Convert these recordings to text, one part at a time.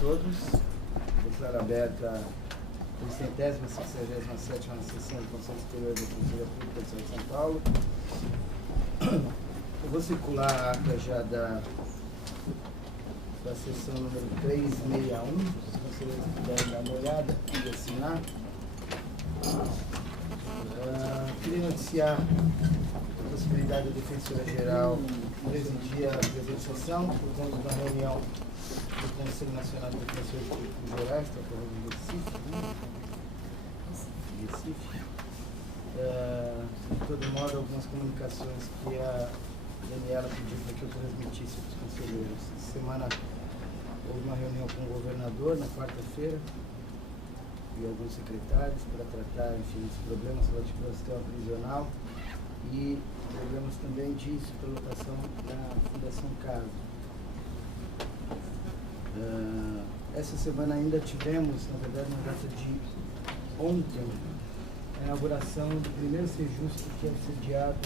todos. Declaro aberta a 367ª sessão do Conselho Superior da Defensoria Pública do Estado de São Paulo. Eu vou circular a ata já da sessão número 361, se os conselheiros puderem dar uma olhada e assinar. Queria noticiar a possibilidade da Defensoria-Geral presidir a presente sessão, por conta da reunião do Conselho Nacional de Defensores Públicos Gerais, que está ocorrendo em Recife. De todo modo, algumas comunicações que a Daniela pediu para que eu transmitisse para os conselheiros. Essa semana houve uma reunião com o governador na quarta-feira e alguns secretários para tratar, enfim, dos problemas relativos ao sistema prisional e problemas também de superlotação na Fundação Casa. Essa semana ainda tivemos, na verdade, na data de ontem, a inauguração do primeiro Sejusto que é sediado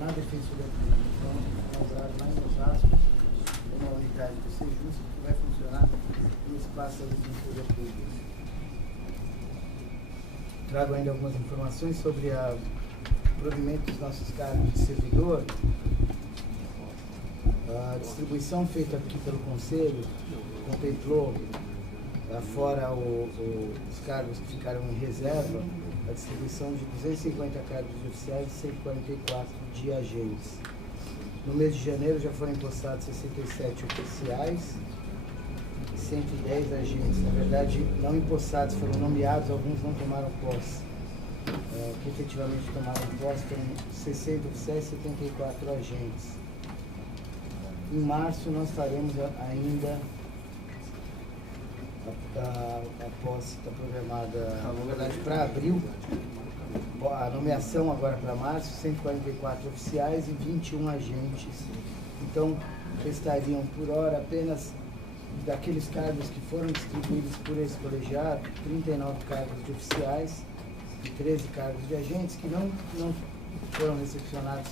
na Defensoria Pública. Então, inaugurado lá em Osasco, uma unidade do Sejusto que vai funcionar no espaço da Defensoria Pública. Trago ainda algumas informações sobre o provimento dos nossos cargos de servidor. A distribuição feita aqui pelo Conselho contemplou, fora os cargos que ficaram em reserva, a distribuição de 250 cargos de oficiais e 144 de agentes. No mês de janeiro já foram empossados 67 oficiais e 110 agentes. Na verdade, não empossados, foram nomeados, alguns não tomaram posse. Que efetivamente tomaram posse foram 60 oficiais e 74 agentes. Em março nós faremos ainda a posse está programada, na verdade, para abril, a nomeação agora para março, 144 oficiais e 21 agentes. Então, restariam por hora apenas daqueles cargos que foram distribuídos por esse colegiado, 39 cargos de oficiais e 13 cargos de agentes que não foram recepcionados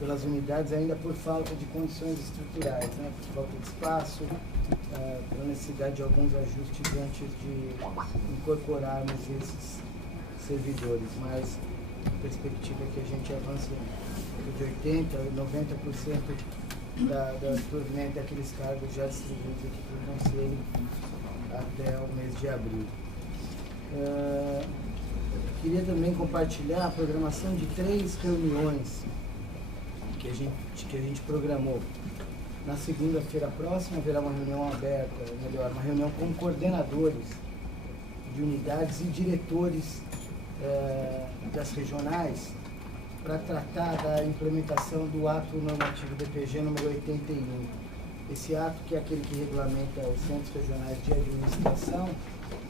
pelas unidades ainda por falta de condições estruturais, né? Por falta de espaço, pela necessidade de alguns ajustes antes de incorporarmos esses servidores, mas a perspectiva é que a gente avance de 80% a 90% do provimento daqueles cargos já distribuídos aqui pelo Conselho até o mês de abril. Queria também compartilhar a programação de 3 reuniões que a gente programou. Na segunda-feira próxima haverá uma reunião aberta, uma reunião com coordenadores de unidades e diretores das regionais para tratar da implementação do ato normativo DPG número 81. Esse ato, que é aquele que regulamenta os centros regionais de administração,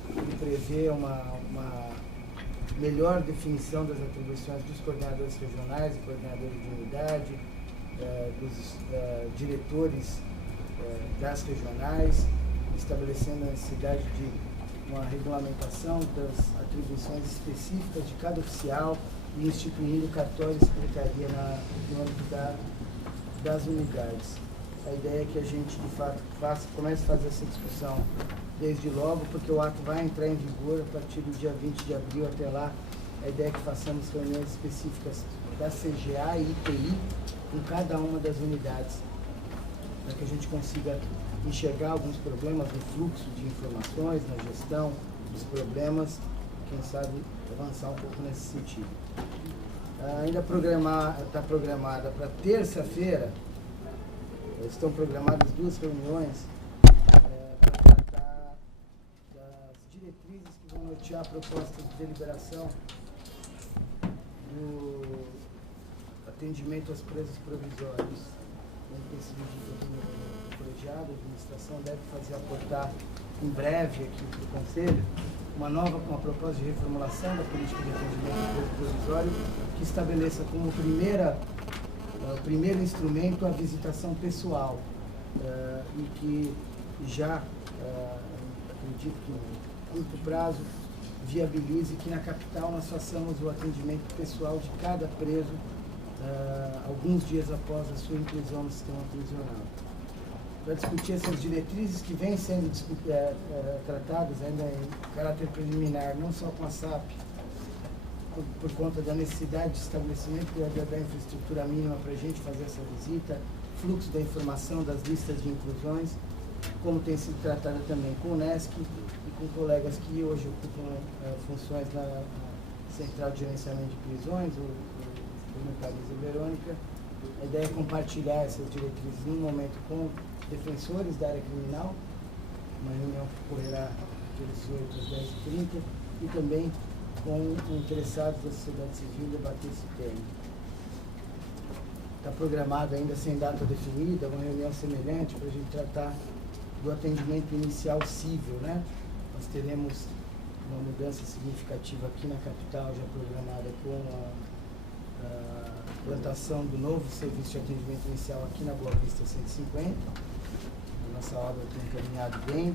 ele prevê uma melhor definição das atribuições dos coordenadores regionais e coordenadores de unidade, dos diretores das regionais, estabelecendo a necessidade de uma regulamentação das atribuições específicas de cada oficial e instituindo cartório e secretaria no âmbito das unidades. A ideia é que a gente, de fato, comece a fazer essa discussão desde logo, porque o ato vai entrar em vigor a partir do dia 20 de abril. Até lá, a ideia é que façamos reuniões específicas da CGA e ITI com cada uma das unidades, para que a gente consiga enxergar alguns problemas no fluxo de informações, na gestão dos problemas, quem sabe avançar um pouco nesse sentido. Ainda está programada para terça-feira, estão programadas 2 reuniões para tratar das diretrizes que vão nortear a proposta de deliberação do atendimento aos presos provisórios. Como tem sido dito aqui no colegiado, a administração deve aportar em breve aqui para o Conselho uma proposta de reformulação da política de atendimento ao preso provisório que estabeleça como primeiro instrumento a visitação pessoal e que já, acredito que no curto prazo, viabilize que na capital nós façamos o atendimento pessoal de cada preso alguns dias após a sua inclusão no sistema prisional. para discutir essas diretrizes que vêm sendo tratadas ainda em caráter preliminar, não só com a SAP, por conta da necessidade de estabelecimento da infraestrutura mínima para a gente fazer essa visita, fluxo da informação das listas de inclusões, como tem sido tratada também com o NESC e com colegas que hoje ocupam funções na Central de Gerenciamento de Prisões, o Mecanismo Verônica. A ideia é compartilhar essas diretrizes num momento com defensores da área criminal, uma reunião que ocorrerá de 18 às 10h30, e também com interessados da sociedade civil debater esse tema. Está programado ainda sem data definida, uma reunião semelhante para a gente tratar do atendimento inicial civil, né? Nós teremos uma mudança significativa aqui na capital, já programada com a implantação do novo serviço de atendimento inicial aqui na Boa Vista 150. A nossa obra tem encaminhado bem.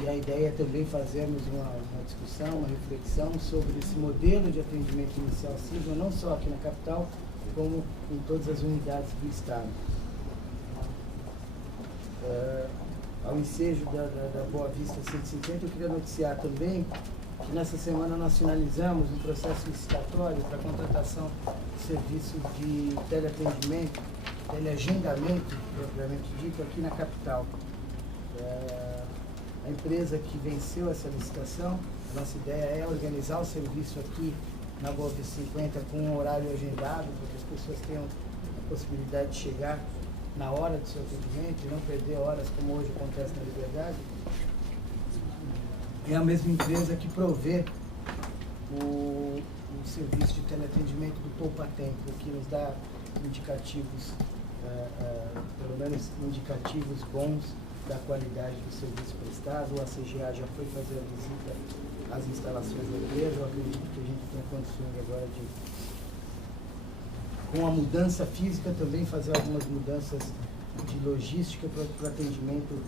E a ideia é também fazermos uma discussão, uma reflexão sobre esse modelo de atendimento inicial civil, não só aqui na capital, como em todas as unidades do Estado. Ao ensejo da Boa Vista 150, eu queria noticiar também que nessa semana nós finalizamos um processo licitatório para a contratação de serviço de teleatendimento, teleagendamento, propriamente dito, aqui na capital. A empresa que venceu essa licitação, a nossa ideia é organizar o serviço aqui na Boa Vista 50 com um horário agendado, para que as pessoas tenham a possibilidade de chegar na hora do seu atendimento e não perder horas como hoje acontece na Liberdade. É a mesma empresa que provê o serviço de teleatendimento do Poupa Tempo, que nos dá indicativos, pelo menos indicativos bons da qualidade do serviço prestado. O ACGA já foi fazer a visita às instalações da empresa. Eu acredito que a gente tem condições agora de, com a mudança física, também fazer algumas mudanças de logística para o atendimento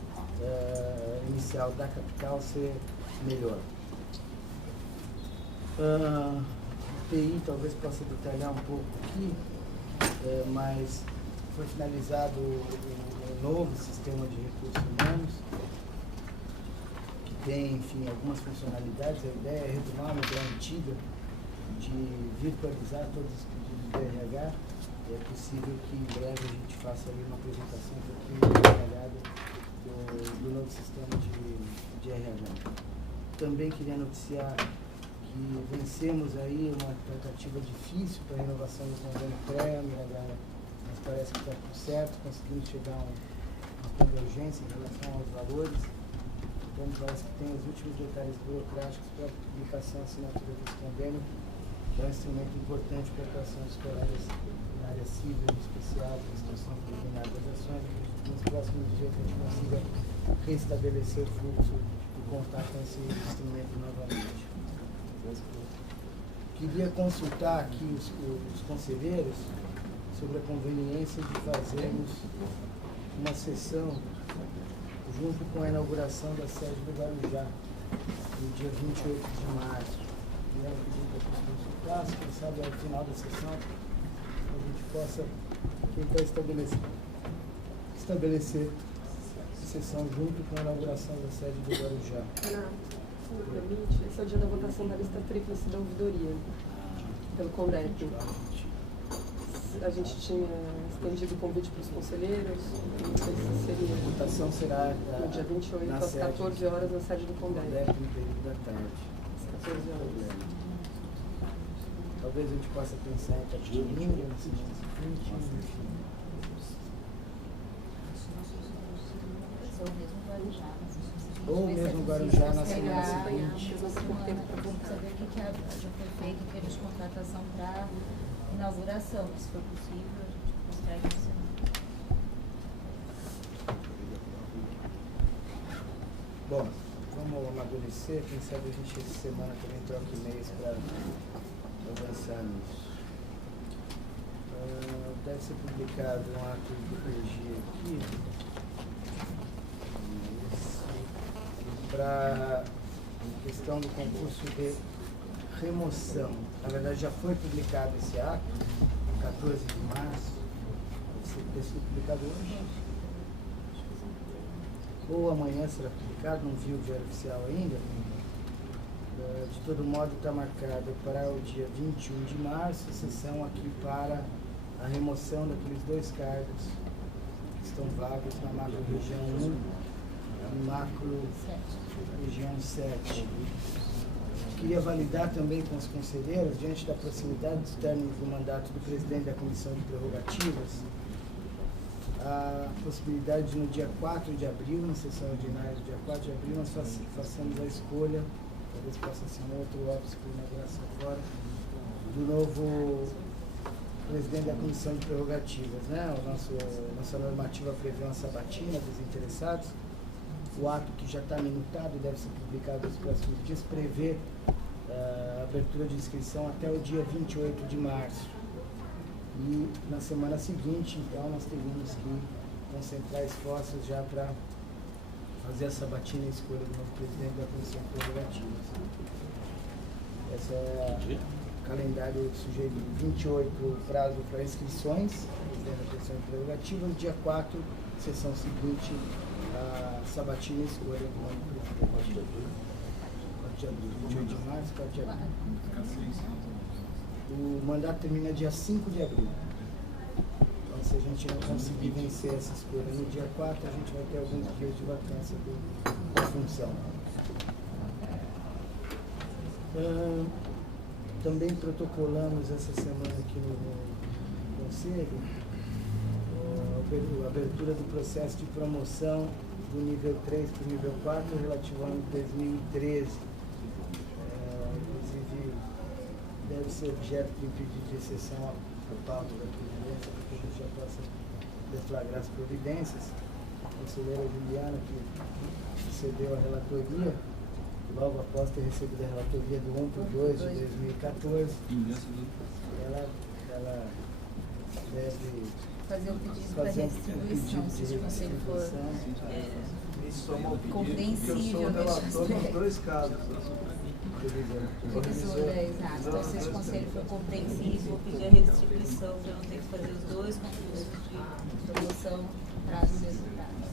inicial da capital ser melhor. TI talvez possa detalhar um pouco aqui, mas foi finalizado um novo sistema de recursos humanos, que tem, enfim, algumas funcionalidades. A ideia é retomar uma ideia antiga de virtualizar todos os pedidos do RH. É possível que em breve a gente faça ali uma apresentação um pouquinho detalhada do novo sistema de RH. Também queria noticiar que vencemos aí uma tratativa difícil para a renovação do convênio CREA, mas parece que está tudo certo, conseguimos chegar a uma convergência em relação aos valores. Então parece que tem os últimos detalhes burocráticos para a publicação e assinatura desse convênio, que é um instrumento importante para a atuação dos colegas na área civil, em especial para a situação preliminar das ações. Nos próximos dias a gente consiga restabelecer o fluxo e contar com esse instrumento novamente. Queria consultar aqui os conselheiros sobre a conveniência de fazermos uma sessão junto com a inauguração da sede do Guarujá, no dia 28 de março. E eu pedi para consultar, quem sabe ao final da sessão a gente possa tentar estabelecer sessão junto com a inauguração da sede do Guarujá. Se me permite, esse é o dia da votação da lista tríplice da ouvidoria, pelo CONDEP. A gente tinha estendido o convite para os conselheiros, não sei se seria. A votação será no dia 28, às 14 horas, na sede do CONDEP. No período da tarde. Às 14 horas. Talvez a gente possa pensar em Capitinga, na semana seguinte, enfim. Ou mesmo Guarujá na semana seguinte. Saber o que já foi feito em termos de contratação para inauguração, se for possível, a gente consegue isso. Bom, vamos amadurecer, quem sabe a gente essa semana também troca e-mails para avançar nisso. Deve ser publicado um ato de corrigir aqui. Para a questão do concurso de remoção. Na verdade, já foi publicado esse ato, 14 de março. Deve ser publicado hoje. ou amanhã será publicado, não vi o Diário Oficial ainda. De todo modo, está marcado para o dia 21 de março, sessão aqui para a remoção daqueles 2 cargos que estão vagos na macro-região 1 e macro-região 7. Queria validar também com os conselheiros, diante da proximidade dos términos do mandato do presidente da Comissão de Prerrogativas, a possibilidade de, no dia 4 de abril, na sessão ordinária do dia 4 de abril, nós façamos a escolha, talvez possa ser um outro óbvio por inauguração fora, do novo presidente da Comissão de Prerrogativas, né? Nossa normativa prevê uma sabatina dos interessados. O ato que já está minutado e deve ser publicado nos próximos dias prevê a abertura de inscrição até o dia 28 de março. E na semana seguinte, então, nós teríamos que concentrar esforços já para fazer a sabatina e escolha do novo presidente da Comissão de Prerrogativas. Esse é o calendário sujeito 28, prazo para inscrições, presidente da Comissão de Prerrogativas, dia 4, sessão seguinte, a sabatina e escolha do novo presidente. 4 de abril, 28 de março, 4 de abril. O mandato termina dia 5 de abril. Então, se a gente não conseguir vencer essa escolha no dia 4, a gente vai ter alguns dias de vacância da função. Também protocolamos essa semana aqui no Conselho a abertura do processo de promoção do nível 3 para o nível 4 relativo ao ano de 2013. Inclusive, deve ser objeto de pedido de exceção à pauta da presidência, para que a gente já possa deflagrar as providências. A conselheira Juliana, que recebeu a relatoria, logo após ter recebido a relatoria do 1/2 de 2014, ela deve fazer um pedido para redistribuição, se o conselho for compreensível. Eu sou relator nos 2 casos. Revisora, exato. Então, se esse conselho for compreensível, pedir a redistribuição para não ter que fazer os 2 concursos de promoção, prazo e resultados.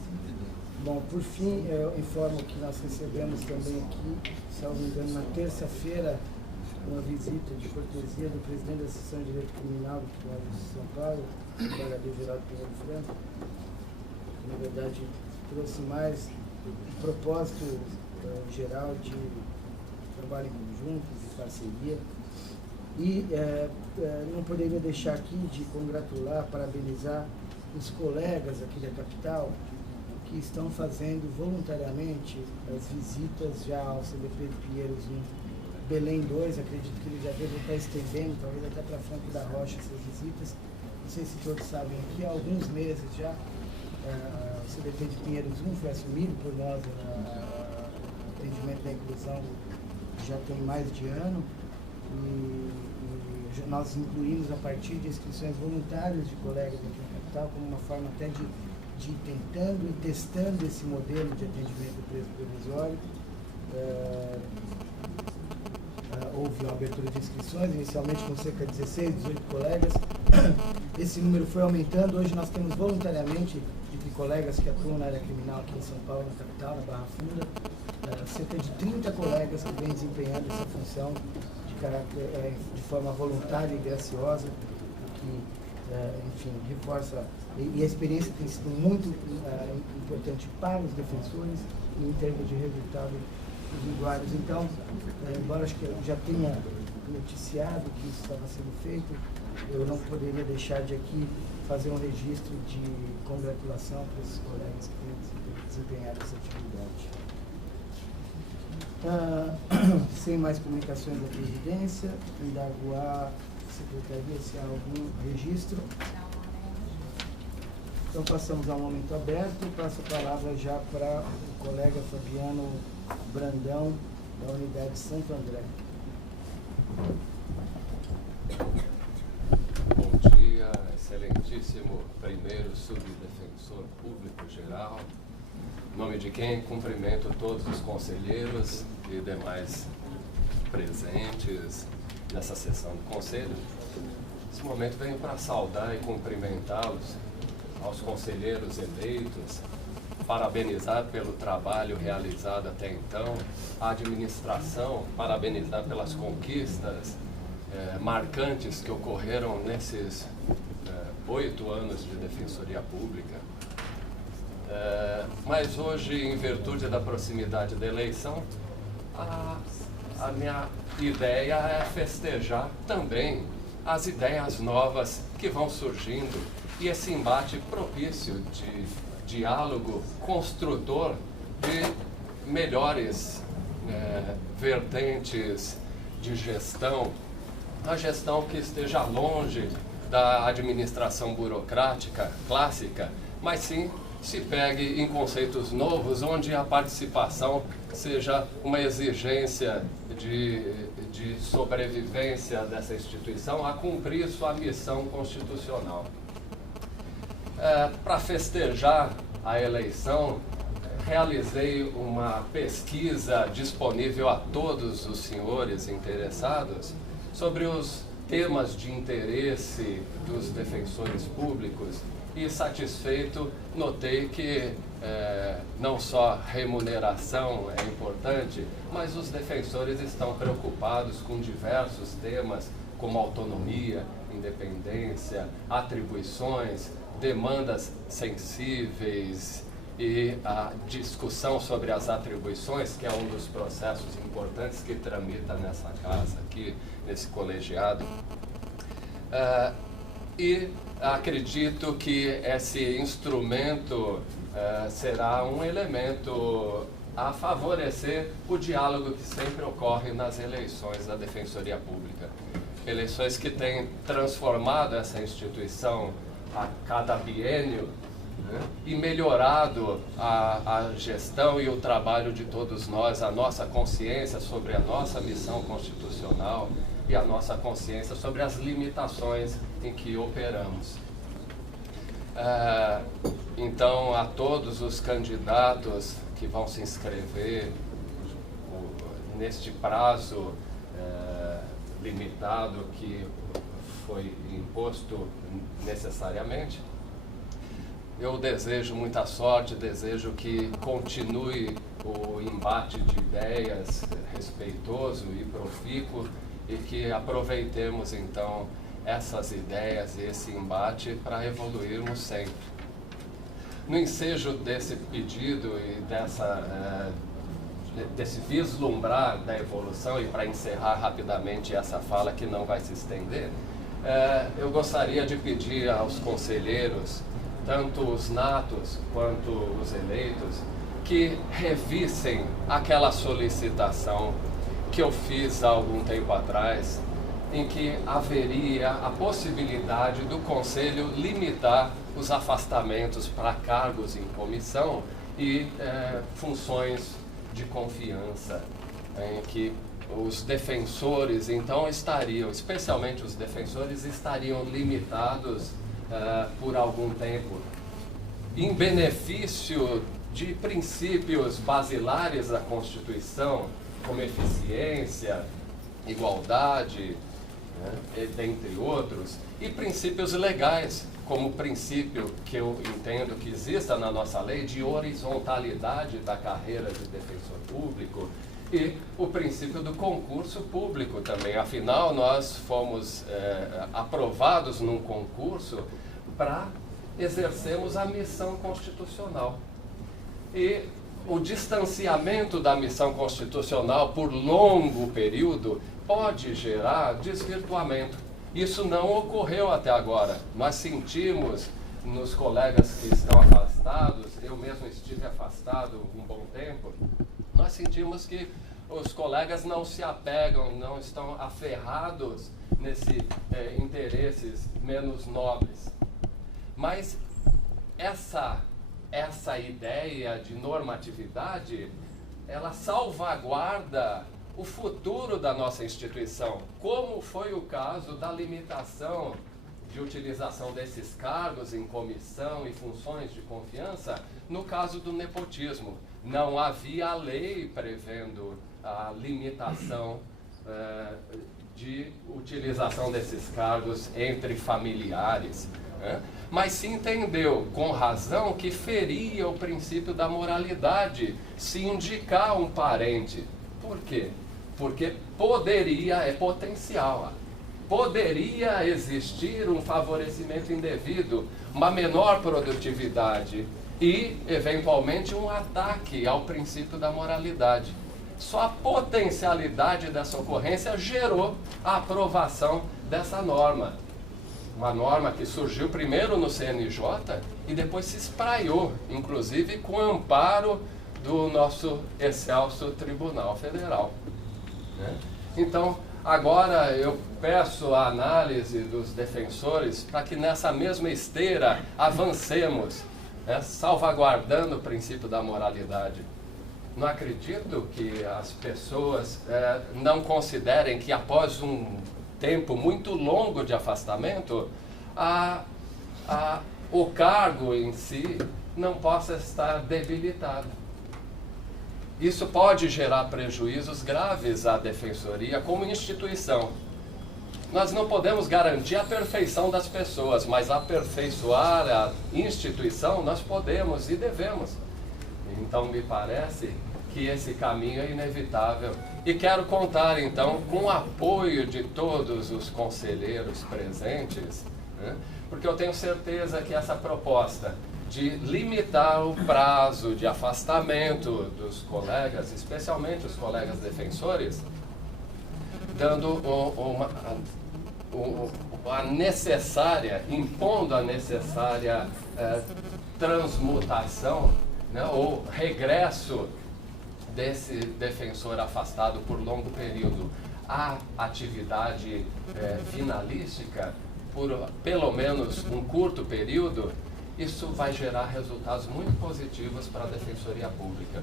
Bom, por fim, eu informo que nós recebemos também aqui, salvo engano, na terça-feira, uma visita de cortesia do presidente da Seção de Direito Criminal do Tribunal de São Paulo, o desembargador Geraldo Pinheiro Franco, que, na verdade, trouxe mais um propósito geral de trabalho em conjunto, de parceria. E não poderia deixar aqui de congratular, parabenizar os colegas aqui da capital que estão fazendo voluntariamente as visitas já ao CDP de Pinheiros 1, Belém 2, acredito que eles já devem estar estendendo, talvez até para Franco da Rocha, essas visitas. Não sei se todos sabem aqui, há alguns meses já, o CDP de Pinheiros 1 foi assumido por nós, o atendimento da inclusão já tem mais de ano, e nós incluímos a partir de inscrições voluntárias de colegas aqui na capital, como uma forma até de ir tentando e testando esse modelo de atendimento preso provisório. Houve uma abertura de inscrições, inicialmente com cerca de 16, 18 colegas. Esse número foi aumentando. Hoje nós temos voluntariamente, entre colegas que atuam na área criminal aqui em São Paulo, na capital, na Barra Funda, cerca de 30 colegas que vêm desempenhando essa função de forma voluntária e graciosa, que, enfim, reforça. E a experiência tem sido muito importante para os defensores e em termos de resultado dos usuários. Então, embora acho que eu já tenha noticiado que isso estava sendo feito, eu não poderia deixar de aqui fazer um registro de congratulação para esses colegas que têm desempenhado essa atividade. Sem mais comunicações da presidência, indago a secretaria se há algum registro. Então passamos ao momento aberto, passo a palavra já para o colega Fabiano Brandão, da unidade Santo André. Bom dia, excelentíssimo primeiro subdefensor público geral, em nome de quem cumprimento todos os conselheiros e demais presentes nessa sessão do Conselho. Nesse momento venho para saudar e cumprimentá-los, aos conselheiros eleitos, parabenizar pelo trabalho realizado até então, a administração parabenizar pelas conquistas marcantes que ocorreram nesses 8 anos de Defensoria Pública. Mas hoje, em virtude da proximidade da eleição, a minha ideia é festejar também as ideias novas que vão surgindo e esse embate propício de diálogo construtor de melhores vertentes de gestão, a gestão que esteja longe da administração burocrática clássica, mas sim se pegue em conceitos novos, onde a participação seja uma exigência de sobrevivência dessa instituição a cumprir sua missão constitucional. Para festejar a eleição, realizei uma pesquisa disponível a todos os senhores interessados sobre os temas de interesse dos defensores públicos e, satisfeito, notei que não só remuneração é importante, mas os defensores estão preocupados com diversos temas como autonomia, independência, atribuições, demandas sensíveis e a discussão sobre as atribuições, que é um dos processos importantes que tramita nessa casa, aqui nesse colegiado. E acredito que esse instrumento será um elemento a favorecer o diálogo que sempre ocorre nas eleições da Defensoria Pública. Eleições que têm transformado essa instituição a cada biênio, né, e melhorado a gestão e o trabalho de todos nós, a nossa consciência sobre a nossa missão constitucional e a nossa consciência sobre as limitações em que operamos. Então, a todos os candidatos que vão se inscrever neste prazo limitado que foi imposto necessariamente, eu desejo muita sorte, desejo que continue o embate de ideias respeitoso e profícuo e que aproveitemos então essas ideias e esse embate para evoluirmos sempre. No ensejo desse pedido e desse vislumbrar da evolução, e para encerrar rapidamente essa fala que não vai se estender, eu gostaria de pedir aos conselheiros, tanto os natos quanto os eleitos, que revissem aquela solicitação que eu fiz há algum tempo atrás, em que haveria a possibilidade do Conselho limitar os afastamentos para cargos em comissão e funções de confiança, em que os defensores então estariam, especialmente os defensores, estariam limitados por algum tempo, em benefício de princípios basilares da Constituição, como eficiência, igualdade, né, dentre outros, e princípios legais, como o princípio que eu entendo que exista na nossa lei de horizontalidade da carreira de defensor público, e o princípio do concurso público também. Afinal, nós fomos aprovados num concurso para exercermmos a missão constitucional. E o distanciamento da missão constitucional por longo período pode gerar desvirtuamento. Isso não ocorreu até agora. Nós sentimos nos colegas que estão afastados, eu mesmo estive afastado um bom tempo, nós sentimos que os colegas não se apegam, não estão aferrados nesses interesses menos nobres. Mas essa ideia de normatividade, ela salvaguarda o futuro da nossa instituição, como foi o caso da limitação de utilização desses cargos em comissão e funções de confiança no caso do nepotismo. Não havia lei prevendo a limitação de utilização desses cargos entre familiares. né? Mas se entendeu, com razão, que feria o princípio da moralidade se indicar um parente. Por quê? Porque poderia, é potencial, poderia existir um favorecimento indevido, uma menor produtividade e, eventualmente, um ataque ao princípio da moralidade. Só a potencialidade dessa ocorrência gerou a aprovação dessa norma. Uma norma que surgiu primeiro no CNJ e depois se espraiou, inclusive com amparo do nosso excelso Tribunal Federal, né? Então, agora eu peço a análise dos defensores para que nessa mesma esteira avancemos, né, salvaguardando o princípio da moralidade. Não acredito que as pessoas não considerem que após um tempo muito longo de afastamento, o cargo em si não possa estar debilitado. Isso pode gerar prejuízos graves à defensoria como instituição. Nós não podemos garantir a perfeição das pessoas, mas aperfeiçoar a instituição nós podemos e devemos. Então, me parece que esse caminho é inevitável. E quero contar, então, com o apoio de todos os conselheiros presentes, né? Porque eu tenho certeza que essa proposta de limitar o prazo de afastamento dos colegas, especialmente os colegas defensores, dando a necessária, impondo a necessária transmutação, né, ou regresso desse defensor afastado por longo período à atividade finalística, por pelo menos um curto período, isso vai gerar resultados muito positivos para a Defensoria Pública.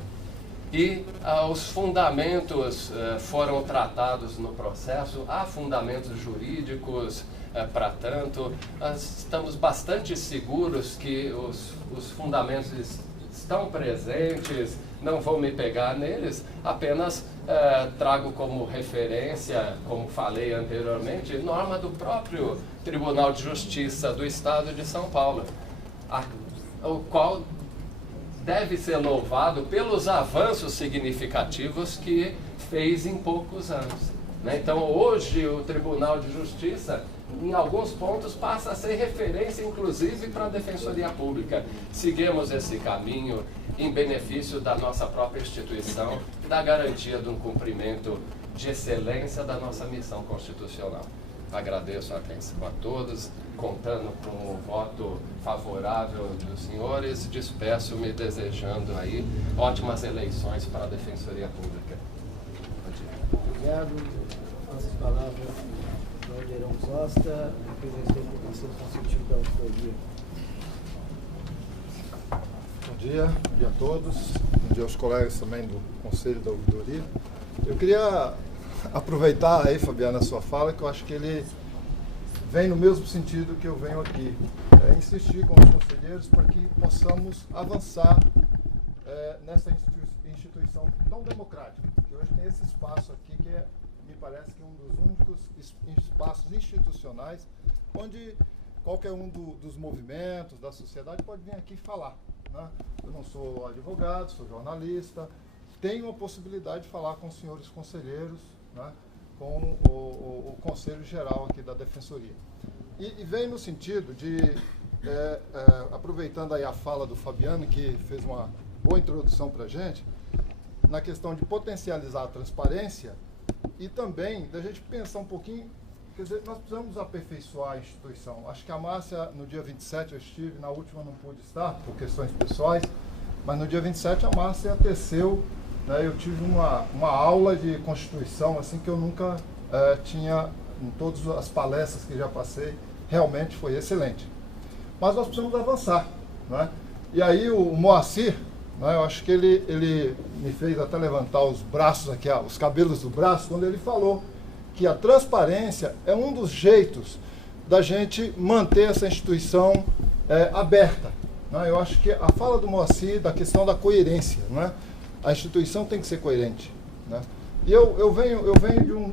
E os fundamentos foram tratados no processo, há fundamentos jurídicos para tanto, nós estamos bastante seguros que os fundamentos estão presentes, não vou me pegar neles, apenas trago como referência, como falei anteriormente, norma do próprio Tribunal de Justiça do Estado de São Paulo, o qual deve ser louvado pelos avanços significativos que fez em poucos anos, né? Então, hoje, o Tribunal de Justiça, em alguns pontos, passa a ser referência, inclusive, para a Defensoria Pública. Seguimos esse caminho em benefício da nossa própria instituição, da garantia de um cumprimento de excelência da nossa missão constitucional. Agradeço a atenção a todos, contando com o voto favorável dos senhores, despeço-me desejando aí ótimas eleições para a Defensoria Pública. Obrigado. Nossas palavras do Aldeirão Zosta, representante do Conselho Consultivo da Auditoria. Bom dia a todos, bom dia aos colegas também do Conselho da Auditoria. Eu queria aproveitar aí, Fabiana, a sua fala, que eu acho que ele vem no mesmo sentido que eu venho aqui. Insistir com os conselheiros para que possamos avançar nessa instituição tão democrática, que hoje tem esse espaço aqui que me parece que é um dos únicos espaços institucionais onde qualquer um dos movimentos, da sociedade pode vir aqui falar, né? Eu não sou advogado, sou jornalista, tenho a possibilidade de falar com os senhores conselheiros, né, com o Conselho Geral aqui da Defensoria. E vem no sentido de, aproveitando aí a fala do Fabiano, que fez uma boa introdução para a gente, na questão de potencializar a transparência e também da gente pensar um pouquinho, quer dizer, nós precisamos aperfeiçoar a instituição. Acho que a Márcia, no dia 27 eu estive, na última não pude estar, por questões pessoais, mas no dia 27 a Márcia teceu. Eu tive uma aula de Constituição assim, que eu nunca tinha, em todas as palestras que já passei, realmente foi excelente. Mas nós precisamos avançar, né? E aí o Moacir, né, eu acho que ele me fez até levantar os braços aqui, os cabelos do braço, quando ele falou que a transparência é um dos jeitos da gente manter essa instituição aberta, né? Eu acho que a fala do Moacir, da questão da coerência, né? A instituição tem que ser coerente, né? E eu venho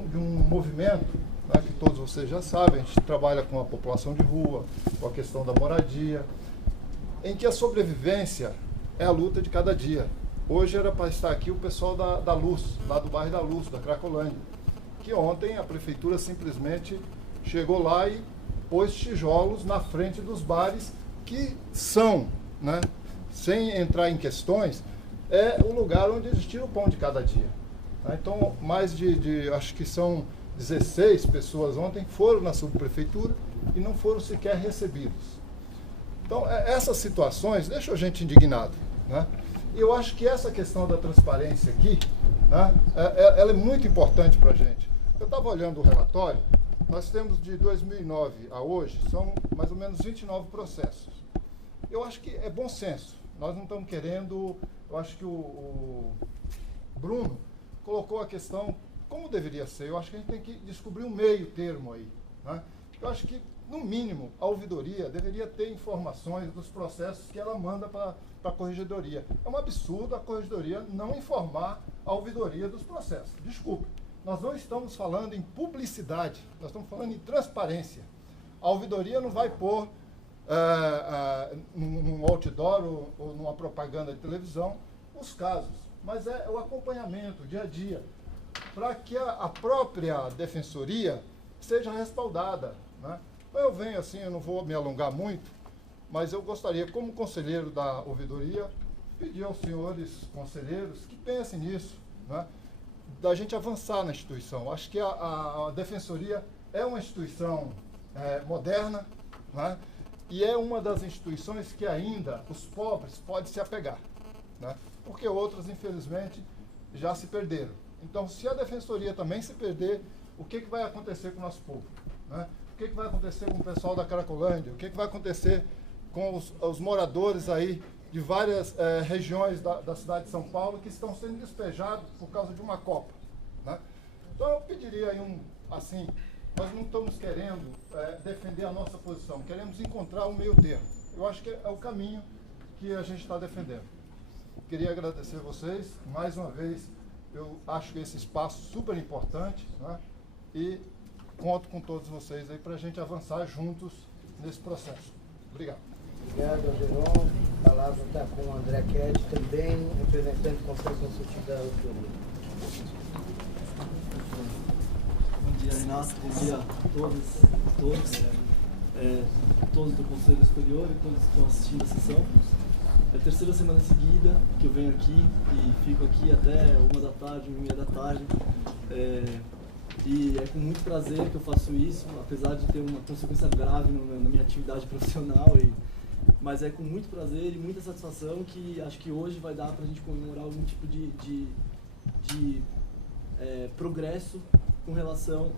de um movimento né, que todos vocês já sabem, a gente trabalha com a população de rua, com a questão da moradia, em que a sobrevivência é a luta de cada dia. Hoje era para estar aqui o pessoal da Luz, lá do bairro da Luz, da Cracolândia, que ontem a prefeitura simplesmente chegou lá e pôs tijolos na frente dos bares que são, né, sem entrar em questões, é o lugar onde eles tiram o pão de cada dia. Tá? Então, mais acho que são 16 pessoas ontem foram na subprefeitura e não foram sequer recebidos. Então, essas situações deixam a gente indignado, né? E eu acho que essa questão da transparência aqui, né, ela é muito importante para a gente. Eu estava olhando o relatório, nós temos de 2009 a hoje, são mais ou menos 29 processos. Eu acho que é bom senso. Nós não estamos querendo, eu acho que o Bruno colocou a questão como deveria ser. Eu acho que a gente tem que descobrir um meio termo aí, né? Eu acho que, no mínimo, a ouvidoria deveria ter informações dos processos que ela manda para a corregedoria. É um absurdo a corregedoria não informar a ouvidoria dos processos. Desculpe, nós não estamos falando em publicidade, nós estamos falando em transparência. A ouvidoria não vai pôr num outdoor ou numa propaganda de televisão os casos, mas é o acompanhamento, dia a dia, para que a própria defensoria seja respaldada, né? Eu venho assim, eu não vou me alongar muito, mas eu gostaria, como conselheiro da ouvidoria, pedir aos senhores conselheiros que pensem nisso, né? Da gente avançar na instituição. Acho que a defensoria é uma instituição moderna, né? E é uma das instituições que ainda os pobres podem se apegar, né? Porque outras, infelizmente, já se perderam. Então, se a defensoria também se perder, o que vai acontecer com o nosso povo, né? O que vai acontecer com o pessoal da Cracolândia? O que vai acontecer com os moradores aí de várias regiões da cidade de São Paulo que estão sendo despejados por causa de uma Copa, né? Então eu pediria aí assim, nós não estamos querendo defender a nossa posição, queremos encontrar um meio termo. Eu acho que é o caminho que a gente está defendendo. Queria agradecer vocês, mais uma vez, eu acho que esse espaço é super importante, né? E conto com todos vocês aí para a gente avançar juntos nesse processo. Obrigado. Obrigado, Algeron. A palavra está com o André Ked, também representante do Conselho Consultivo da Ouvidoria. Bom dia, Renato. Bom dia a todos do Conselho Superior e todos que estão assistindo a sessão. É a terceira semana seguida que eu venho aqui e fico aqui até 1h da tarde, 1h30. E é com muito prazer que eu faço isso, apesar de ter uma consequência grave na minha atividade profissional, mas é com muito prazer e muita satisfação que acho que hoje vai dar para a gente comemorar algum tipo de progresso com relação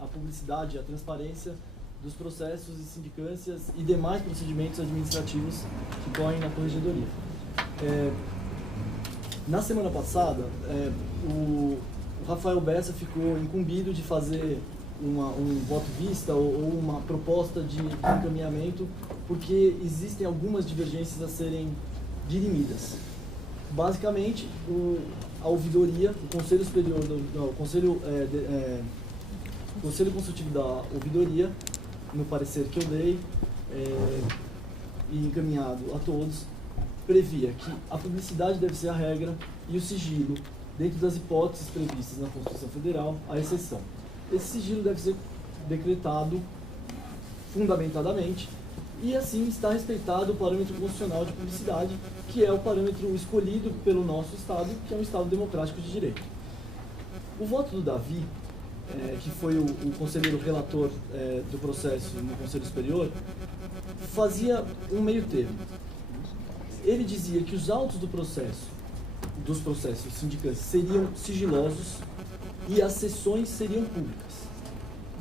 à publicidade, à transparência dos processos e sindicâncias e demais procedimentos administrativos que correm na corregedoria. Na semana passada, o Rafael Bessa ficou incumbido de fazer um voto vista ou uma proposta de encaminhamento, porque existem algumas divergências a serem dirimidas. Basicamente, a ouvidoria, o Conselho Superior, o Conselho Consultivo da Ouvidoria, no parecer que eu dei e encaminhado a todos, previa que a publicidade deve ser a regra e o sigilo dentro das hipóteses previstas na Constituição Federal, a exceção. Esse sigilo deve ser decretado fundamentadamente e assim está respeitado o parâmetro constitucional de publicidade, que é o parâmetro escolhido pelo nosso Estado, que é um Estado democrático de direito. O voto do Davi, que foi o conselheiro relator do processo no Conselho Superior, fazia um meio termo. Ele dizia que os autos dos processos sindicantes seriam sigilosos e as sessões seriam públicas,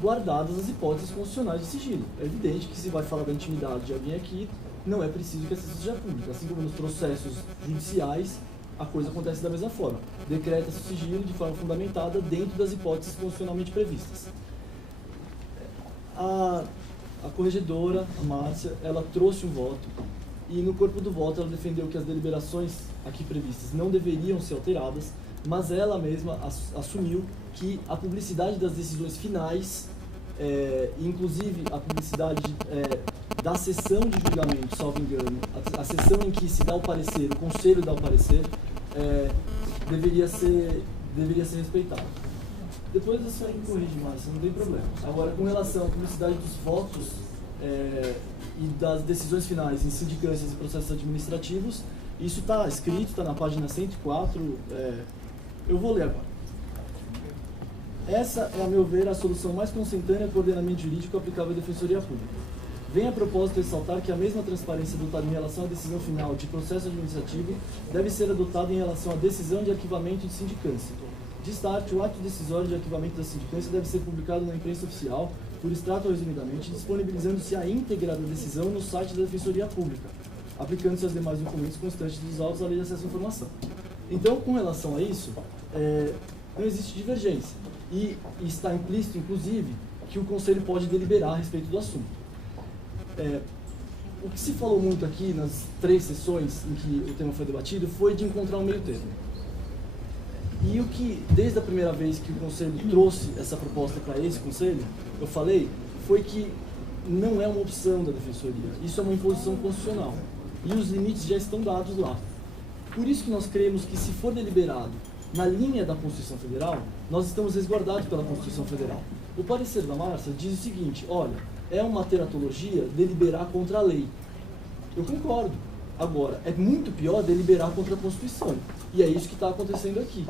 guardadas as hipóteses constitucionais de sigilo. É evidente que se vai falar da intimidade de alguém aqui, não é preciso que a sessão seja pública. Assim como nos processos judiciais, a coisa acontece da mesma forma. Decreta-se o sigilo de forma fundamentada dentro das hipóteses constitucionalmente previstas. A corregedora, a Márcia, ela trouxe um voto e no corpo do voto ela defendeu que as deliberações aqui previstas não deveriam ser alteradas, mas ela mesma assumiu que a publicidade das decisões finais inclusive a publicidade da sessão de julgamento, salvo engano, a sessão em que se dá o parecer, o conselho dá o parecer, deveria ser respeitada. Depois você corrige mais, não tem problema. Agora, com relação à publicidade dos votos e das decisões finais em sindicâncias e processos administrativos, isso está escrito, está na página 104, eu vou ler agora. Essa é, a meu ver, a solução mais consentânea com o ordenamento jurídico aplicável à Defensoria Pública. Vem a propósito ressaltar que a mesma transparência adotada em relação à decisão final de processo administrativo deve ser adotada em relação à decisão de arquivamento de sindicância. De start, o ato decisório de arquivamento da sindicância deve ser publicado na imprensa oficial, por extrato ou resumidamente, disponibilizando-se a íntegra da decisão no site da Defensoria Pública, aplicando-se aos demais documentos constantes dos autos à lei de acesso à informação. Então, com relação a isso, não existe divergência. E está implícito, inclusive, que o Conselho pode deliberar a respeito do assunto. O que se falou muito aqui nas 3 sessões em que o tema foi debatido foi de encontrar um meio termo. E o que, desde a primeira vez que o Conselho trouxe essa proposta para esse Conselho, eu falei, foi que não é uma opção da Defensoria, isso é uma imposição constitucional. E os limites já estão dados lá. Por isso que nós cremos que, se for deliberado na linha da Constituição Federal, nós estamos resguardados pela Constituição Federal. O parecer da Márcia diz o seguinte: olha, é uma teratologia deliberar contra a lei. Eu concordo. Agora, é muito pior deliberar contra a Constituição. E é isso que está acontecendo aqui.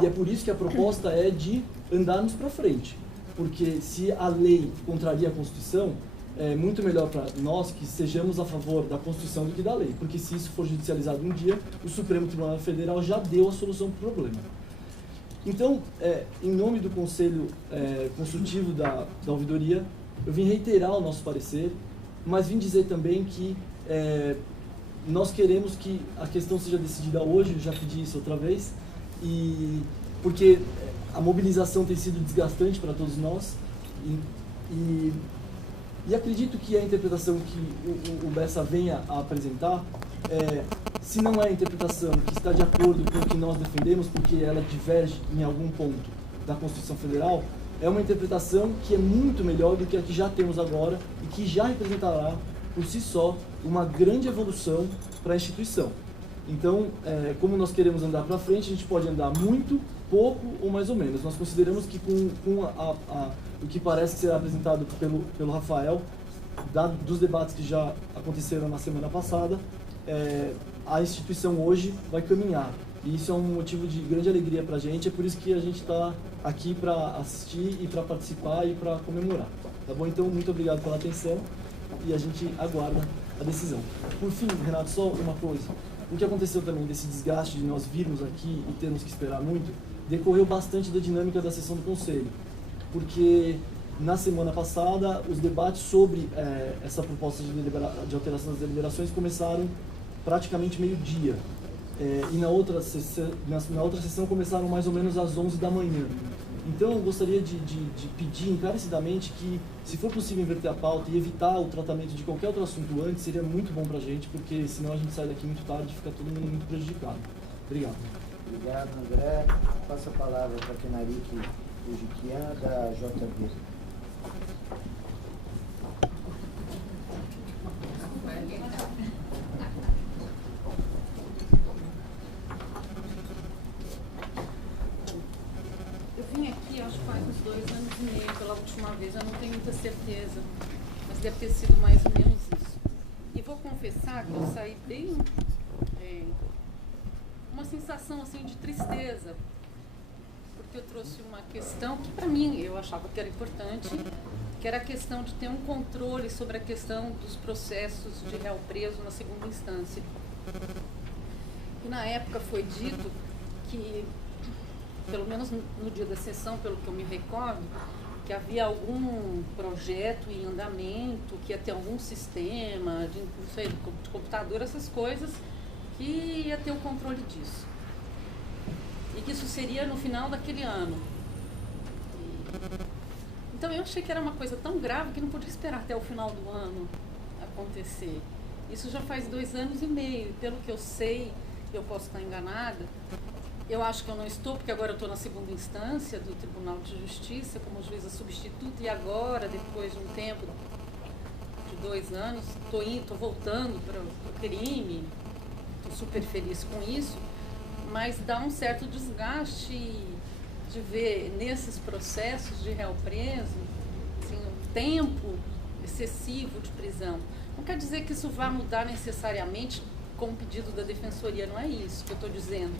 E é por isso que a proposta é de andarmos para frente. Porque se a lei contraria a Constituição, é muito melhor para nós que sejamos a favor da Constituição do que da lei. Porque se isso for judicializado um dia, o Supremo Tribunal Federal já deu a solução para o problema. Então, em nome do Conselho Consultivo da Ouvidoria, eu vim reiterar o nosso parecer, mas vim dizer também que nós queremos que a questão seja decidida hoje, eu já pedi isso outra vez, porque a mobilização tem sido desgastante para todos nós, e acredito que a interpretação que o Bessa venha a apresentar, se não é a interpretação que está de acordo com o que nós defendemos, porque ela diverge em algum ponto da Constituição Federal, é uma interpretação que é muito melhor do que a que já temos agora e que já representará, por si só, uma grande evolução para a instituição. Então, como nós queremos andar para frente, a gente pode andar muito, pouco ou mais ou menos. Nós consideramos que com o que parece ser apresentado pelo Rafael, dos debates que já aconteceram na semana passada, a instituição hoje vai caminhar. E isso é um motivo de grande alegria para a gente, é por isso que a gente está aqui para assistir e para participar e para comemorar. Tá bom? Então, muito obrigado pela atenção e a gente aguarda a decisão. Por fim, Renato, só uma coisa. O que aconteceu também desse desgaste de nós virmos aqui e termos que esperar muito, decorreu bastante da dinâmica da sessão do Conselho. Porque na semana passada, os debates sobre essa proposta de alteração das deliberações começaram praticamente meio-dia. E na outra sessão começaram mais ou menos às 11 da manhã. Então eu gostaria de pedir encarecidamente que, se for possível inverter a pauta e evitar o tratamento de qualquer outro assunto antes, seria muito bom pra gente, porque senão a gente sai daqui muito tarde e fica todo mundo muito prejudicado. Obrigado. Obrigado, André. Passo a palavra para a Kenarik Ujiquian, da JB. Última vez, eu não tenho muita certeza, mas deve ter sido mais ou menos isso. E vou confessar que eu saí bem, uma sensação assim de tristeza, porque eu trouxe uma questão que para mim eu achava que era importante, que era a questão de ter um controle sobre a questão dos processos de réu preso na segunda instância. E na época foi dito que, pelo menos no dia da sessão, pelo que eu me recordo, que havia algum projeto em andamento, que ia ter algum sistema de, não sei, de computador, essas coisas, que ia ter o controle disso. E que isso seria no final daquele ano. Então eu achei que era uma coisa tão grave que não podia esperar até o final do ano acontecer. Isso já faz 2 anos e meio, e pelo que eu sei, eu posso estar enganada, Eu acho que eu não estou, porque agora eu estou na segunda instância do Tribunal de Justiça como juíza substituta, e agora, depois de um tempo, de 2 anos, estou voltando para o crime, estou super feliz com isso, mas dá um certo desgaste de ver nesses processos de réu preso, assim, um tempo excessivo de prisão. Não quer dizer que isso vá mudar necessariamente com o pedido da Defensoria, não é isso que eu estou dizendo.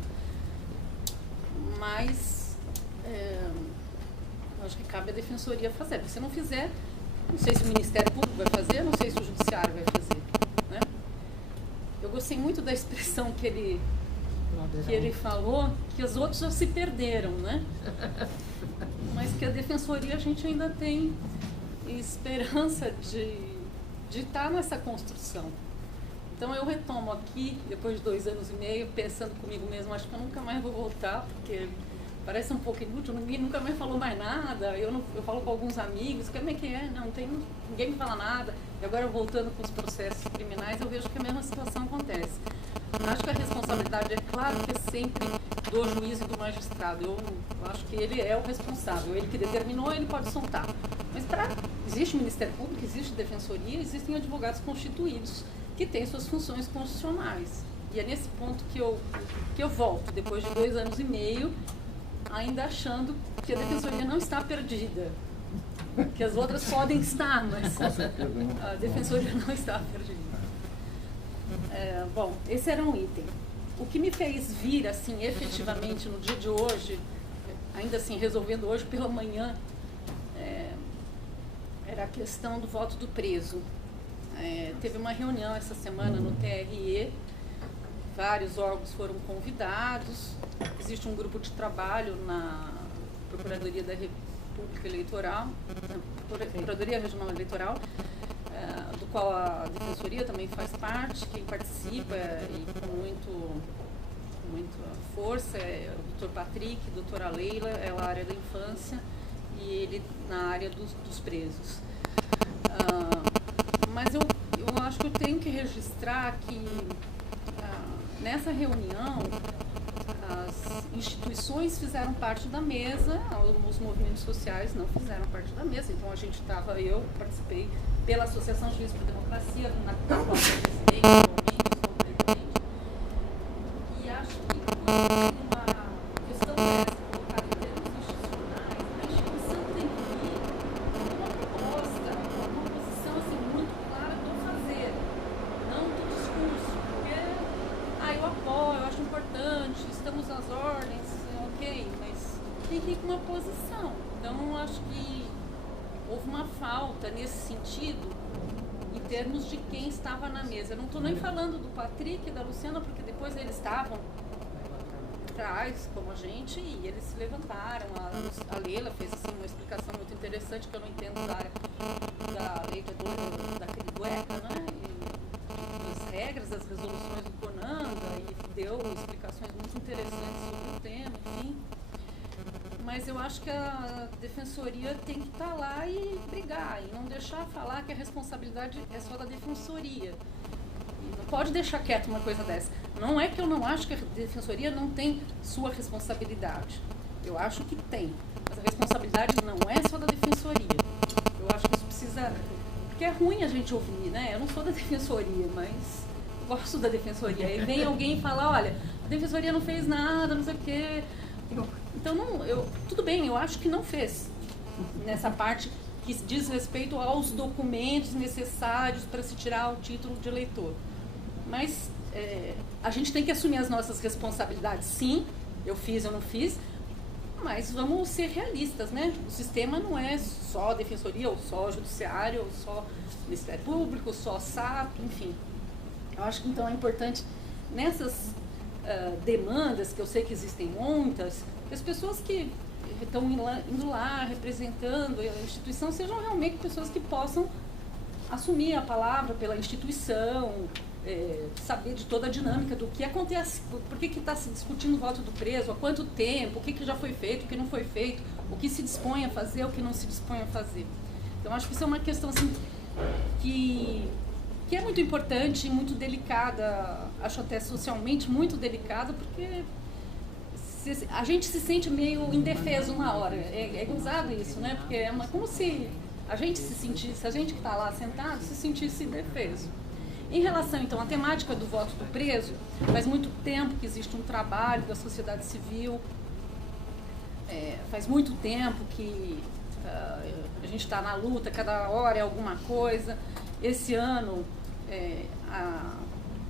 Mas eu acho que cabe à Defensoria fazer. Se não fizer, não sei se o Ministério Público vai fazer, não sei se o Judiciário vai fazer. Né? Eu gostei muito da expressão que ele falou, que os outros já se perderam, né? Mas que a Defensoria a gente ainda tem esperança de estar nessa construção. Então eu retomo aqui, depois de 2 anos e meio, pensando comigo mesmo, acho que eu nunca mais vou voltar, porque parece um pouco inútil, ninguém nunca mais falou mais nada, eu falo com alguns amigos, como é que é? Não, ninguém me fala nada, e agora voltando com os processos criminais, eu vejo que a mesma situação acontece. Acho que a responsabilidade, é claro que é sempre do juiz e do magistrado, eu acho que ele é o responsável, ele que determinou, ele pode soltar. Mas existe Ministério Público, existe Defensoria, existem advogados constituídos, que tem suas funções constitucionais. E é nesse ponto que eu volto, depois de 2 anos e meio, ainda achando que a Defensoria não está perdida. Que as outras podem estar, mas a Defensoria não está perdida. Bom, esse era um item. O que me fez vir, assim, efetivamente, no dia de hoje, ainda assim, resolvendo hoje pela manhã, era a questão do voto do preso. Teve uma reunião essa semana no TRE, vários órgãos foram convidados, existe um grupo de trabalho na Procuradoria da República Eleitoral, Procuradoria Regional Eleitoral, do qual a Defensoria também faz parte, quem participa e com muita força é o Dr. Patrick, a doutora Leila, ela é a área da infância e ele na área dos presos. Mas eu acho que eu tenho que registrar que nessa reunião as instituições fizeram parte da mesa, os movimentos sociais não fizeram parte da mesa, então eu participei pela Associação Juiz por Democracia, na qual eu sou presidente, e acho que quando uma questão dessa colocada em termos institucionais, a instituição tem que ir com uma proposta, uma posição assim, muito clara do fazer, não do discurso, porque eu apoio, eu acho importante, estamos às ordens, ok, mas tem que ir com uma posição. Então, acho que houve uma falta nesse sentido, em termos de quem estava na mesa. Eu não estou nem falando do Patrick e da Luciana, porque depois eles estavam atrás, como a gente, e eles se levantaram. A Leila fez assim, uma explicação muito interessante, que eu não entendo da lei do ECA, né? As regras, as resoluções do CONANDA, e deu explicações muito interessantes sobre o tema, enfim. Mas eu acho que a Defensoria tem que estar lá e brigar, e não deixar falar que a responsabilidade é só da Defensoria. E não pode deixar quieto uma coisa dessa. Não é que eu não acho que a Defensoria não tem sua responsabilidade. Eu acho que tem. Mas a responsabilidade não é só da Defensoria. Eu acho que isso precisa... Porque é ruim a gente ouvir, né? Eu não sou da Defensoria, mas gosto da Defensoria. Aí vem alguém e fala, olha, a Defensoria não fez nada, não sei o quê. Então, tudo bem, eu acho que não fez nessa parte que diz respeito aos documentos necessários para se tirar o título de eleitor. Mas a gente tem que assumir as nossas responsabilidades. Sim, eu fiz, eu não fiz, mas vamos ser realistas, né? O sistema não é só a Defensoria, ou só o Judiciário, ou só o Ministério Público, ou só a SAP, enfim. Eu acho que então é importante nessas demandas, que eu sei que existem muitas, que as pessoas que estão indo lá representando a instituição sejam realmente pessoas que possam assumir a palavra pela instituição, saber de toda a dinâmica do que acontece, por que está se discutindo o voto do preso, há quanto tempo, o que já foi feito, o que não foi feito, o que se dispõe a fazer, o que não se dispõe a fazer. Então, acho que isso é uma questão assim, que é muito importante e muito delicada, acho até socialmente muito delicada, porque a gente se sente meio indefeso na hora. É gozado isso, né? Porque é como se a gente se sentisse, a gente que está lá sentado, se sentisse indefeso. Em relação, então, à temática do voto do preso, faz muito tempo que existe um trabalho da sociedade civil, faz muito tempo que a gente está na luta, cada hora é alguma coisa. Esse ano, a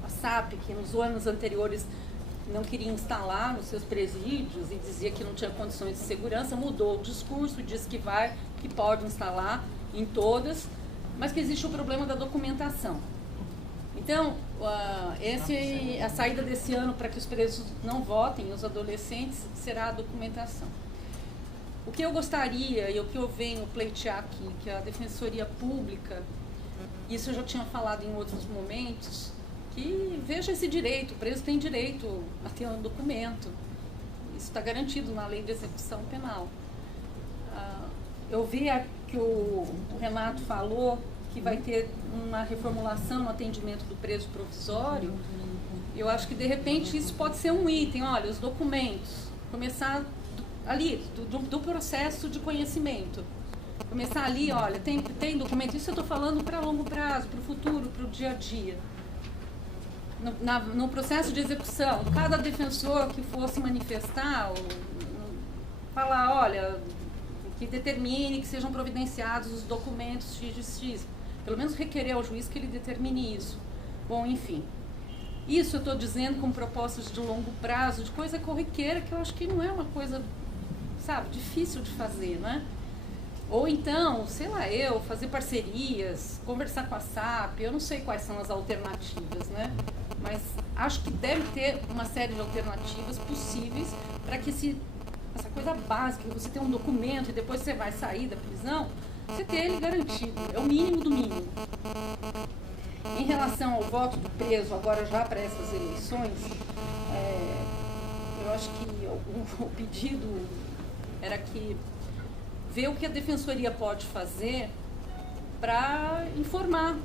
SAP, que nos anos anteriores não queria instalar nos seus presídios e dizia que não tinha condições de segurança, mudou o discurso, disse que pode instalar em todas, mas que existe o problema da documentação. Então, a saída desse ano para que os presos não votem, os adolescentes, será a documentação. O que eu gostaria e o que eu venho pleitear aqui, que a Defensoria Pública, isso eu já tinha falado em outros momentos, que veja esse direito, o preso tem direito a ter um documento. Isso está garantido na Lei de Execução Penal. Eu vi que o Renato falou que vai ter uma reformulação no atendimento do preso provisório. Eu acho que, de repente, isso pode ser um item. Olha, os documentos, começar ali, do processo de conhecimento. Começar ali, olha, tem documento, isso eu estou falando para longo prazo, para o futuro, para o dia a dia. No processo de execução, cada defensor que fosse manifestar, falar, olha, que determine que sejam providenciados os documentos x. Pelo menos requerer ao juiz que ele determine isso. Bom, enfim. Isso eu estou dizendo com propostas de longo prazo, de coisa corriqueira, que eu acho que não é uma coisa, sabe, difícil de fazer, né? Ou então, sei lá, fazer parcerias, conversar com a SAP, eu não sei quais são as alternativas, né? Mas acho que deve ter uma série de alternativas possíveis para que essa coisa básica, você ter um documento e depois você vai sair da prisão, você ter ele garantido, é o mínimo do mínimo. Em relação ao voto do preso, agora já para essas eleições, eu acho que o pedido era que ver o que a Defensoria pode fazer para informar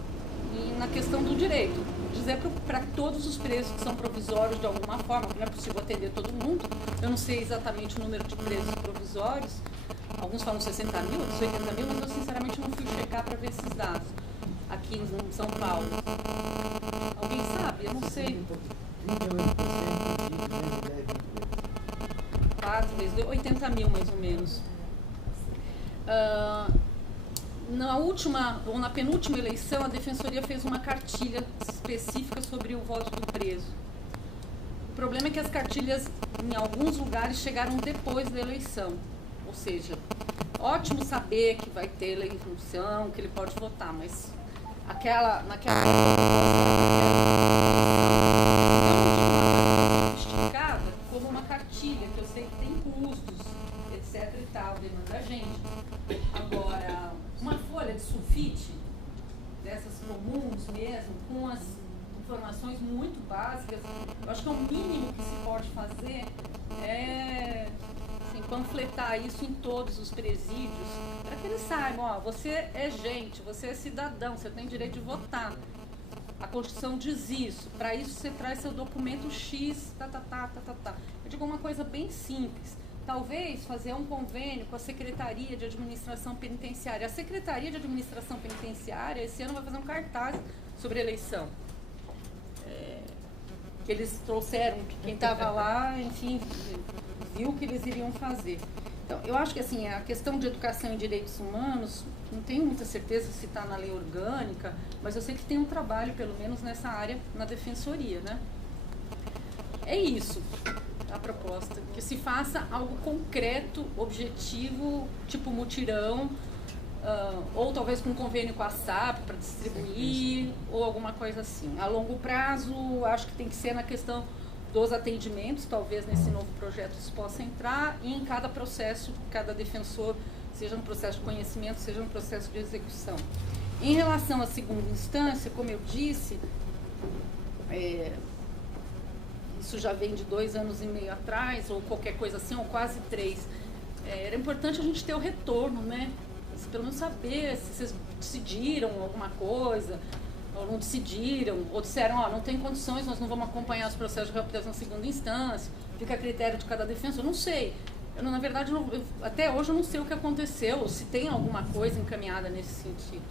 na questão do direito. Dizer para todos os presos que são provisórios de alguma forma, que não é possível atender todo mundo. Eu não sei exatamente o número de presos provisórios. Alguns falam 60 mil, outros 80 mil, mas eu sinceramente não fui checar para ver esses dados aqui em São Paulo. Alguém sabe? Eu não sei. 4 vezes, 80 mil mais ou menos. Na última ou na penúltima eleição, a Defensoria fez uma cartilha específica sobre o voto do preso. O problema é que as cartilhas, em alguns lugares, chegaram depois da eleição. Ou seja, ótimo saber que vai ter eleição, que ele pode votar, mas naquela esticada como uma cartilha, que eu sei que tem custos, etc e tal, demanda gente. Agora, uma folha de sulfite, dessas comuns mesmo, com as informações muito básicas, eu acho que o mínimo que se pode fazer é assim, panfletar isso em todos os presídios, para que eles saibam, ó, você é gente, você é cidadão, você tem direito de votar. A Constituição diz isso, para isso você traz seu documento X, Eu digo uma coisa bem simples. Talvez fazer um convênio com a Secretaria de Administração Penitenciária. A Secretaria de Administração Penitenciária, esse ano, vai fazer um cartaz sobre eleição. Que eles trouxeram, que quem estava lá, enfim, viu o que eles iriam fazer. Então, eu acho que assim, a questão de educação e direitos humanos, não tenho muita certeza se está na lei orgânica, mas eu sei que tem um trabalho, pelo menos nessa área, na Defensoria, né? É isso. A proposta, que se faça algo concreto, objetivo, tipo mutirão, ou talvez com convênio com a SAP para distribuir, ou alguma coisa assim. A longo prazo, acho que tem que ser na questão dos atendimentos, talvez nesse novo projeto isso possa entrar, e em cada processo, cada defensor, seja no processo de conhecimento, seja no processo de execução. Em relação à segunda instância, como eu disse, isso já vem de 2 anos e meio atrás, ou qualquer coisa assim, ou quase 3. Era importante a gente ter o retorno, né? Pelo menos saber se vocês decidiram alguma coisa, ou não decidiram, ou disseram, ó, não tem condições, nós não vamos acompanhar os processos de reabilitação na segunda instância, fica a critério de cada defensor, não sei. Na verdade, até hoje eu não sei o que aconteceu, se tem alguma coisa encaminhada nesse sentido.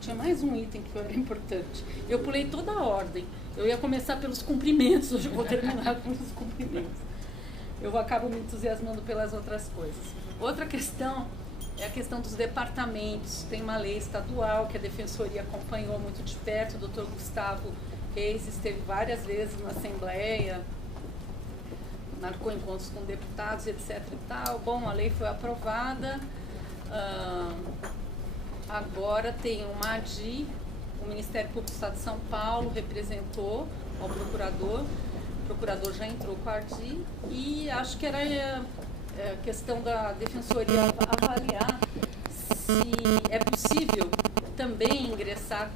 Tinha mais um item que era importante. Eu pulei toda a ordem. Eu ia começar pelos cumprimentos, hoje eu vou terminar com os cumprimentos. Eu acabo me entusiasmando pelas outras coisas. Outra questão é a questão dos departamentos. Tem uma lei estadual que a Defensoria acompanhou muito de perto. O Dr. Gustavo Reis esteve várias vezes na Assembleia, marcou encontros com deputados, etc. e tal. Bom, a lei foi aprovada. Agora tem o MADI, o Ministério Público do Estado de São Paulo representou ao procurador. O procurador já entrou com a ARDI e acho que era a questão da Defensoria avaliar se é possível também ingressar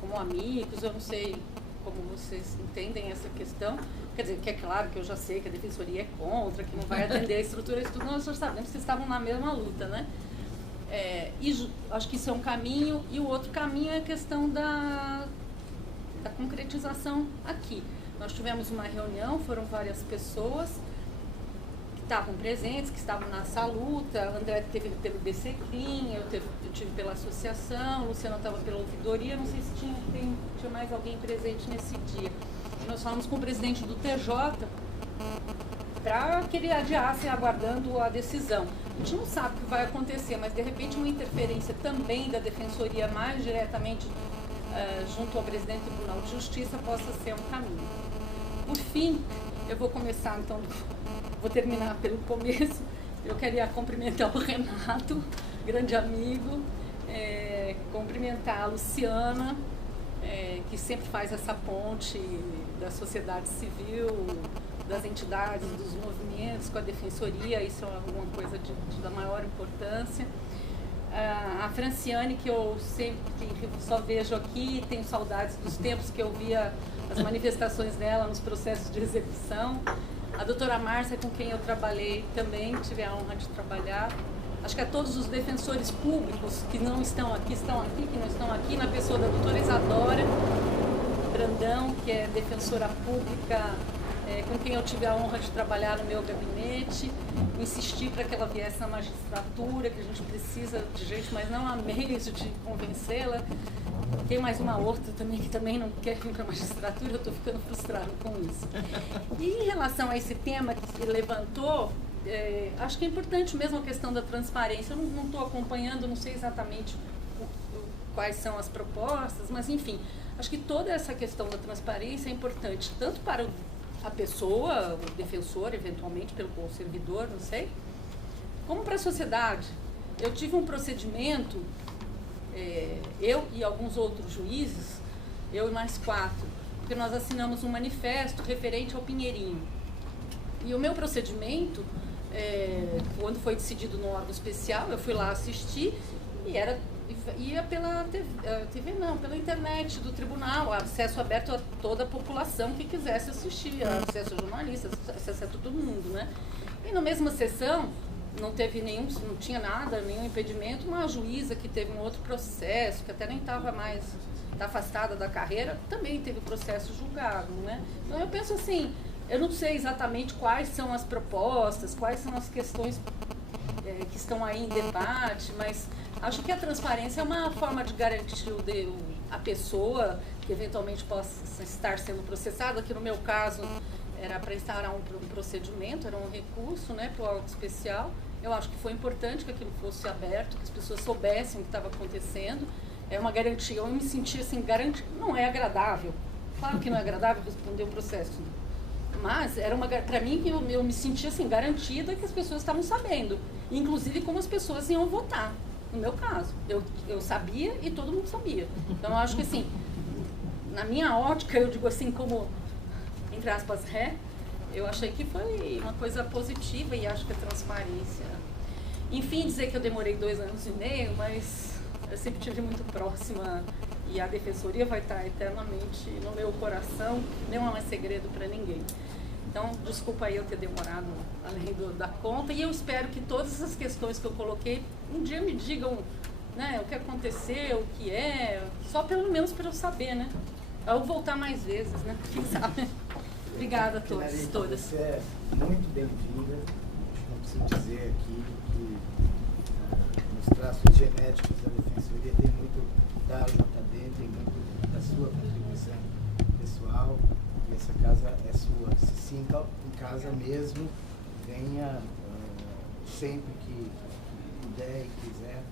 como amigos. Eu não sei como vocês entendem essa questão. Quer dizer, que é claro que eu já sei que a Defensoria é contra, que não vai atender a estrutura, isso tudo, nós já sabemos que estavam na mesma luta, né? E acho que isso é um caminho, e o outro caminho é a questão da concretização aqui. Nós tivemos uma reunião, foram várias pessoas que estavam presentes, que estavam nessa luta. A André teve pelo BCCrim, eu tive pela associação, o Luciano estava pela ouvidoria, não sei se tinha mais alguém presente nesse dia. E nós falamos com o presidente do TJ para que ele adiasse aguardando a decisão. A gente não sabe o que vai acontecer, mas de repente uma interferência também da Defensoria mais diretamente junto ao presidente do Tribunal de Justiça possa ser um caminho. Por fim, eu vou começar, então, vou terminar pelo começo. Eu queria cumprimentar o Renato, grande amigo, cumprimentar a Luciana, que sempre faz essa ponte da sociedade civil, das entidades, dos movimentos com a Defensoria, isso é alguma coisa da maior importância. A Franciane, que eu sempre só vejo aqui, tenho saudades dos tempos que eu via as manifestações dela nos processos de execução. A doutora Márcia, com quem eu trabalhei também, tive a honra de trabalhar. Acho que a todos os defensores públicos que não estão aqui, que não estão aqui, na pessoa da doutora Isadora Brandão, que é defensora pública, com quem eu tive a honra de trabalhar no meu gabinete, insistir para que ela viesse na magistratura, que a gente precisa de gente, mas não há meios de convencê-la. Tem mais uma outra também que também não quer vir para a magistratura, eu estou ficando frustrada com isso. E em relação a esse tema que ele levantou, acho que é importante mesmo a questão da transparência. Eu não estou acompanhando, não sei exatamente quais são as propostas, mas enfim, acho que toda essa questão da transparência é importante, tanto para a pessoa, o defensor, eventualmente pelo servidor, não sei, como para a sociedade. Eu tive um procedimento, eu e alguns outros juízes, eu e mais 4, porque nós assinamos um manifesto referente ao Pinheirinho. E o meu procedimento, quando foi decidido no órgão especial, eu fui lá assistir e ia pela TV não, pela internet do tribunal, acesso aberto a toda a população que quisesse assistir, acesso a jornalistas, acesso a todo mundo, né? E na mesma sessão, não tinha nada, nenhum impedimento, uma juíza que teve um outro processo, que até nem estava mais afastada da carreira, também teve o processo julgado, né? Então eu penso assim, eu não sei exatamente quais são as propostas, quais são as questões que estão aí em debate, mas acho que a transparência é uma forma de garantir a pessoa que eventualmente possa estar sendo processada, que no meu caso era para instaurar um procedimento, era um recurso, né, para o órgão especial. Eu acho que foi importante que aquilo fosse aberto, que as pessoas soubessem o que estava acontecendo. É uma garantia, eu me senti assim, não é agradável, claro que não é agradável responder o processo, mas era para mim que eu me sentia assim, garantida que as pessoas estavam sabendo, inclusive como as pessoas iam votar. No meu caso, eu sabia e todo mundo sabia. Então eu acho que assim, na minha ótica, eu digo assim como, entre aspas, eu achei que foi uma coisa positiva e acho que a transparência. Enfim, dizer que eu demorei 2 anos e meio, mas eu sempre estive muito próxima e a Defensoria vai estar eternamente no meu coração, não é segredo para ninguém. Então, desculpa aí eu ter demorado além da conta, e eu espero que todas essas questões que eu coloquei um dia me digam, né, o que aconteceu, o que só pelo menos para eu saber, né? Eu voltar mais vezes, né? Quem sabe? Obrigada a todos, Narita, todas. você é muito bem-vinda. Não preciso dizer aqui que nos traços genéticos da Defensoria tem muito da JD, tem muito da sua contribuição pessoal. E essa casa é sua. Se sinta em casa mesmo, venha sempre que puder e quiser,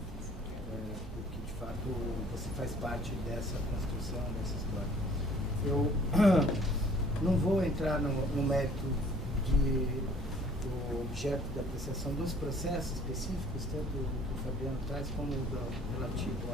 porque de fato você faz parte dessa construção, dessa história. Eu não vou entrar no mérito do objeto da apreciação dos processos específicos, tanto do que o Fabiano traz como do relativo